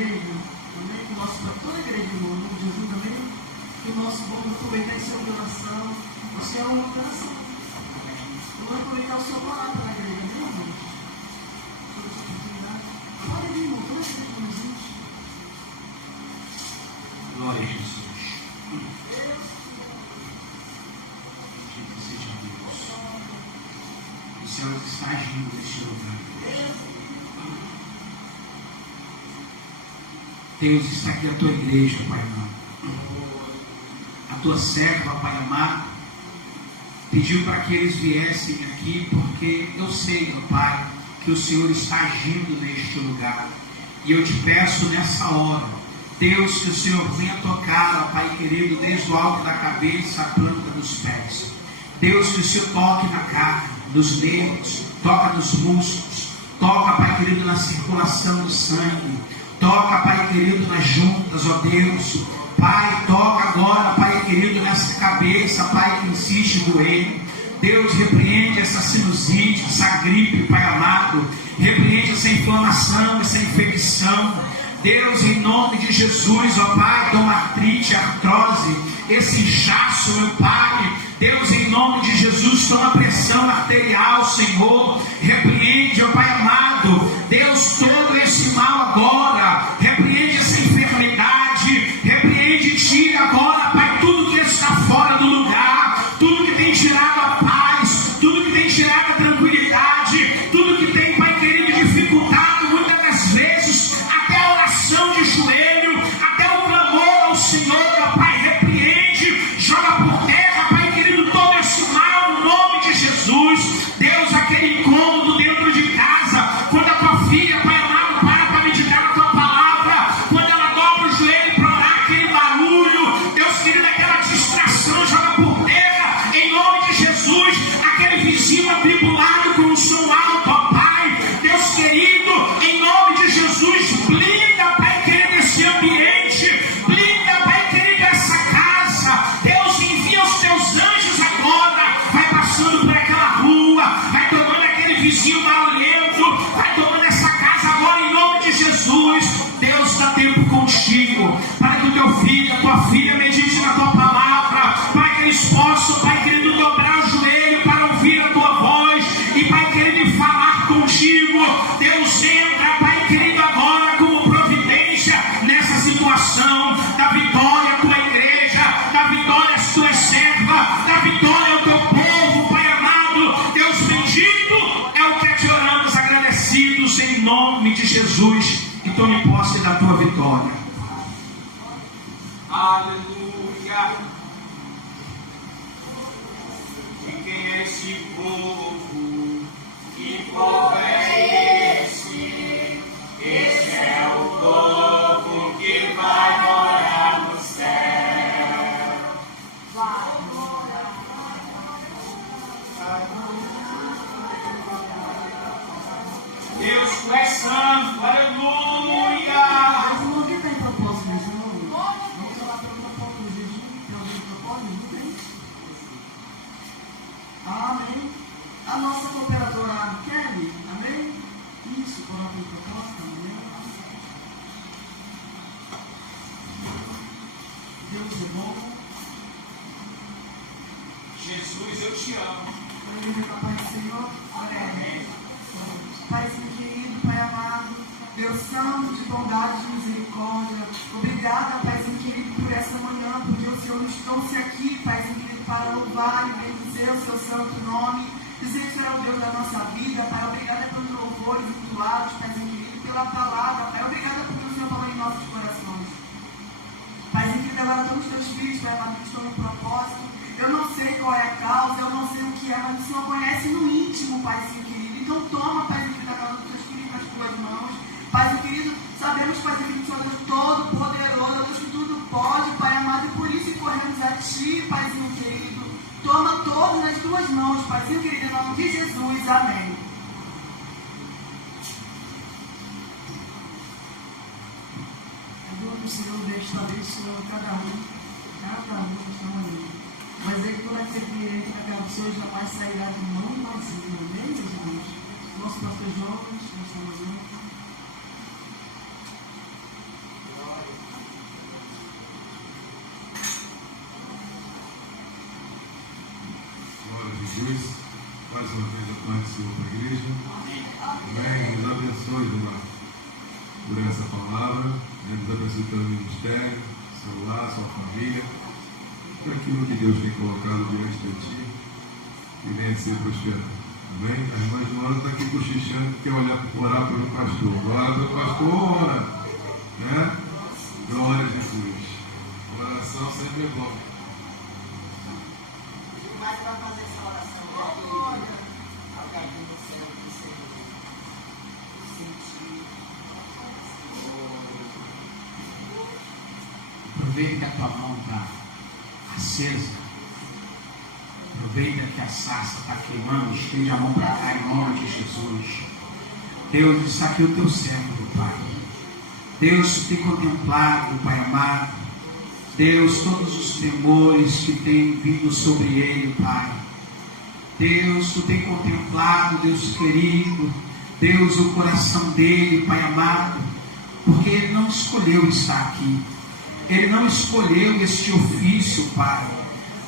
igreja, amém? Que toda a igreja do nome de Jesus, amém? Que o nosso povo aproveitar esse ano de oração. Você é uma oração. Vamos aproveitar o seu coração na igreja, amém, irmãos? Sobre essa oportunidade. Pode vir, irmão, como é que você tem presente? Glória a Jesus. Bendito seja Deus. O céu está agindo neste lugar. Deus está aqui a tua igreja, Pai amado. A tua serva, Pai amado, pediu para que eles viessem aqui, porque eu sei, meu Pai, que o Senhor está agindo neste lugar. E eu te peço nessa hora, Deus, que o Senhor venha tocar, ó Pai querido, desde o alto da cabeça à planta dos pés. Deus, que o Senhor toque na carne, nos nervos, toca nos músculos, toca, Pai querido, na circulação do sangue, toca, Pai querido, nas juntas, ó Deus. Pai, toca agora, Pai querido, nessa cabeça, Pai, que insiste em doer. Deus, repreende essa sinusite, essa gripe, Pai amado. Repreende essa inflamação, essa infecção. Deus, em nome de Jesus, ó Pai, toma artrite, artrose, esse inchaço, meu Pai. Deus, em nome de Jesus, toma pressão arterial, Senhor. Repreende, ó Pai amado. Deus, todo esse mal agora. Repreende essa enfermidade. Repreende e tira agora, Pai, tudo que está fora do lugar. Tudo que tem tirado a paz. Tudo que tem tirado a tranquilidade. Tudo que tem, Pai querido, dificultado muitas das vezes. Até a oração de joelho. Até o clamor ao Senhor, ó Pai, repreende. Joga por terra, Pai querido, todo esse mal no nome de Jesus. Deus, aquele incômodo dentro de casa. Quando a tua filha, Pai amado, para meditar na tua palavra. Quando ela dobra o joelho para orar, aquele barulho. Deus querido, aquela distração, joga por terra. Em nome de Jesus. Aquele vizinho atribulado com o som alto, ó Pai. Deus querido, em nome de Jesus, blinda, Pai querido, esse ambiente. Blinda, Pai querido, essa casa. Deus, envia os teus anjos agora. Vai passando por aquela rua. Vai tomando aquele vizinho barulhento. Vai tomando essa casa agora em nome de Jesus. Deus, dá tempo contigo. Para que o teu filho, a tua filha medite na tua palavra. Para que eles possam, Pai querido, dobrar o joelho para ouvir a tua voz. E, Pai querido, falar contigo. Deus, entra, Pai querido, agora como providência nessa situação. Da vitória à tua igreja. Da vitória às tuas servas. Da vitória ao teu povo, Pai amado. Deus bendito, é o que te oramos agradecidos em nome de Jesus. E tome posse da tua vitória. Aleluia. E quem é esse povo? Que povo é esse? Esse é o povo que vai morar no céu. Deus, tu és santo, aleluia. Mas não tem propósito mesmo, não. Vamos falar pelo propósito de Jesus. Tem algum propósito? Não tem? Amém. A nossa cooperadora Kelly, amém? Isso, coloca o propósito, amém? Deus é bom. Jesus, eu te amo. Aleluia, Pai do Senhor. Amém. Paizinho querido, Pai amado, Deus santo de bondade e de misericórdia. Obrigada, Paizinho querido, por essa manhã, porque o Senhor nos trouxe aqui, Paizinho querido, para louvar e bendizer o seu santo nome. Dizer que o Senhor é o Deus da nossa vida, Pai. Obrigada pelos louvores entoados, Paizinho querido, pela palavra, Pai. Obrigada porque o Senhor falou em nossos corações. Paizinho querido, agora todos os teus filhos, Pai amado, que estão no propósito. Eu não sei qual é a causa, eu não sei o que é, mas o Senhor conhece no íntimo, Paizinho querido. Então toma, Paizinho querido, a causa dos teus filhos nas tuas mãos. Paizinho querido, sabemos, Paizinho querido, que o Senhor é Deus todo-poderoso, Deus que tudo pode, Pai amado, e por isso corremos a Ti, Paizinho querido. Toma todos nas tuas mãos, Paizinho querido, em nome de Jesus. Amém. O Senhor Deus está abençoando cada um desta manhã. Mas ele toda essa cliente naquela pessoa jamais sairá de mão vazia. Amém, meus irmãos? Nosso pastor Jonas, nesta manhã. palavra, nos abençoe pelo ministério, seu lar, sua família, por aquilo que Deus tem colocado diante de ti, e venha ser prosperado. Amém? A irmã Joana está aqui cochichando, quer orar pelo pastor. Ora pelo pastor, ora. Né? Glória a Jesus. Oração sempre é bom. Mas para fazer essa oração, alguém do céu que sentir. Aproveita que a tua mão está acesa. Aproveita que a sarça está queimando. Estende a mão para cá em nome de Jesus. Deus, isso aqui é o teu servo, Pai. Deus, tu tem contemplado, Pai amado. Deus, todos os temores que têm vindo sobre ele, Pai. Deus, tu tem contemplado, Deus querido. Deus, o coração dele, Pai amado. Porque ele não escolheu estar aqui. Ele não escolheu este ofício, Pai.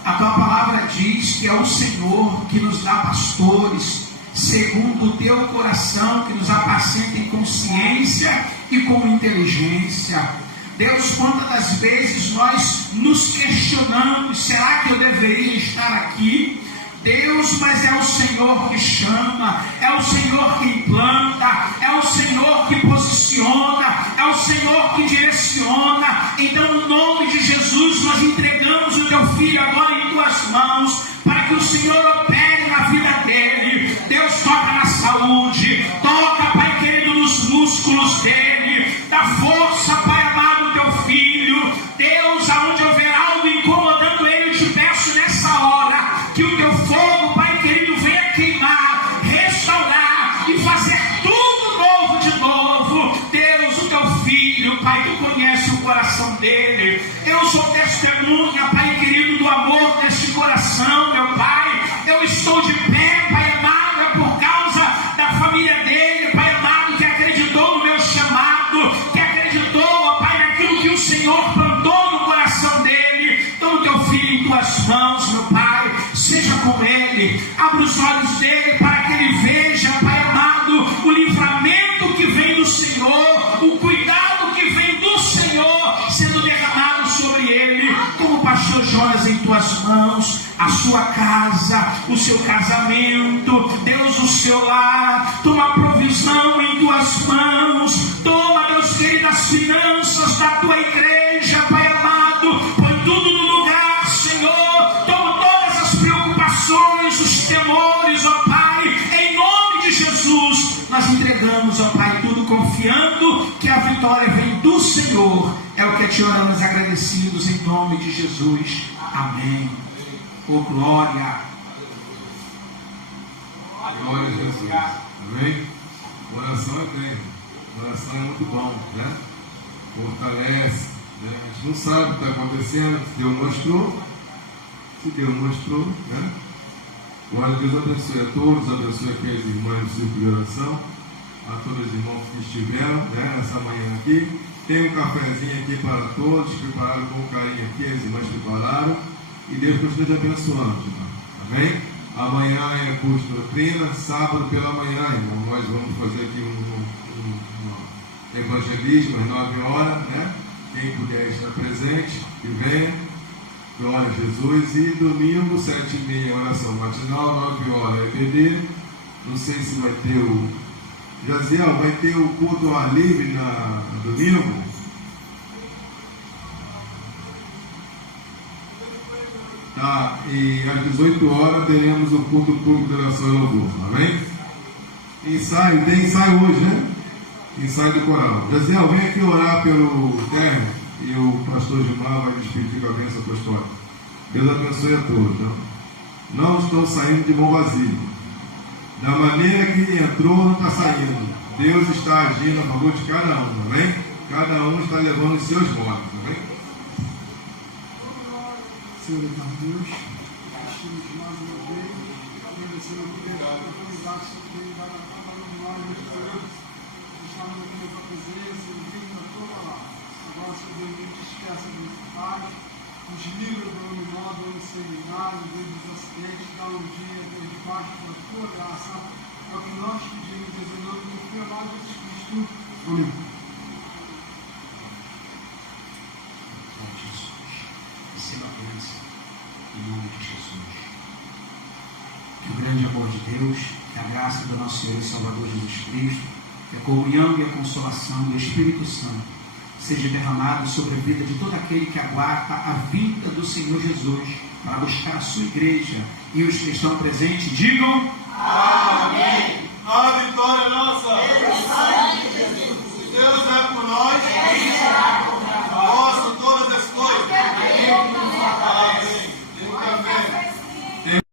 A tua palavra diz que é o Senhor que nos dá pastores, segundo o teu coração, que nos apacenta em consciência e com inteligência. Deus, quantas das vezes nós nos questionamos, será que eu deveria estar aqui? Deus, mas é o Senhor que chama, é o Senhor que implanta, é o Senhor que posiciona, é o Senhor que direciona. Então, no nome de Jesus, nós entregamos o teu filho agora em tuas mãos, para que o Senhor opere na vida dele. Deus, toca na saúde, toca, Pai querido, nos músculos dele, dá força, Pai amado, teu filho. Deus, aonde houver algo incomodando ele, eu te peço nessa hora, que o teu fogo, Pai querido, venha queimar, restaurar e fazer tudo novo de novo. Deus, o teu filho, Pai, tu conhece o coração dele. Eu sou testemunha, Pai querido, do amor desse coração, meu Pai. Eu estou de pé, Pai amado, é por causa da família dele, Pai amado, que acreditou no meu chamado, que acreditou, ó Pai, naquilo que o Senhor plantou no coração dele. Então, o teu filho em tuas mãos, meu Pai, seja com ele, abre os olhos dele para que ele veja, Pai amado, o livramento que vem do Senhor, o cuidado que vem do Senhor sendo derramado sobre ele, como o pastor Jonas em tuas mãos, a sua casa, o seu casamento, Deus, o seu lar, toma provisão em tuas mãos, toma, Deus querido, as finanças da tua igreja, Pai amado, põe tudo no lugar, Senhor, toma todas as preocupações, os temores, ó Pai, em nome de Jesus, nós entregamos, ó Pai, tudo confiando que a vitória vem do Senhor. É o que te oramos agradecidos em nome de Jesus. Amém. Oh, glória. Glória a Jesus. Amém? Oração é bem. Oração é muito bom, né? Fortalece. Né? A gente não sabe o que está acontecendo. Se Deus mostrou. Se Deus mostrou, né? Glória a Deus, abençoe a todos. Abençoe aqueles irmãos do círculo de oração. A todos os irmãos que estiveram, né, nessa manhã aqui. Tem um cafezinho aqui para todos. Prepararam com carinho aqui. As irmãs prepararam. E Deus continue te abençoando, irmão. Amém? Amanhã é curso de doutrina, sábado pela manhã, irmão. Nós vamos fazer aqui um evangelismo às 9 horas, né? Quem puder estar presente, que venha. Glória a Jesus. E domingo, 7h30, oração matinal, 9 horas, EBD. Não sei se vai ter o... Jaziel, vai ter o culto ao ar livre no domingo? Tá, e às 18 horas teremos o culto público de oração e louvor, amém? Ensaio, tem ensaio hoje, né? Ensaio do coral. Jaziel, vem aqui orar pelo terno e o pastor Gilmar vai despedir com a bênção apostólica. Deus abençoe a todos. Não estão saindo de mão vazia. Da maneira que entrou, não está saindo. Deus está agindo a favor de cada um, amém? Cada um está levando os seus modos, amém? Senhor Deus, assistimos mais uma vez, agradecendo a oportunidade que tem dado a cada um de nós, Senhor, estamos aqui na tua presença, vindo a toda lá. Agora, Senhor Deus, nos despeça de paz, nos livra do luminoso, do seminário, dos acidentes, dá um dia, Deus, debaixo da tua graça, é o que nós pedimos, Deus, em nome do teu amado Jesus Cristo. Amém. de Deus, que a graça do nosso Senhor e Salvador Jesus Cristo, que a comunhão e a consolação do Espírito Santo seja derramado sobre a vida de todo aquele que aguarda a vinda do Senhor Jesus para buscar a sua igreja. E os que estão presentes digam amém. A vitória é nossa. Deus é por nós.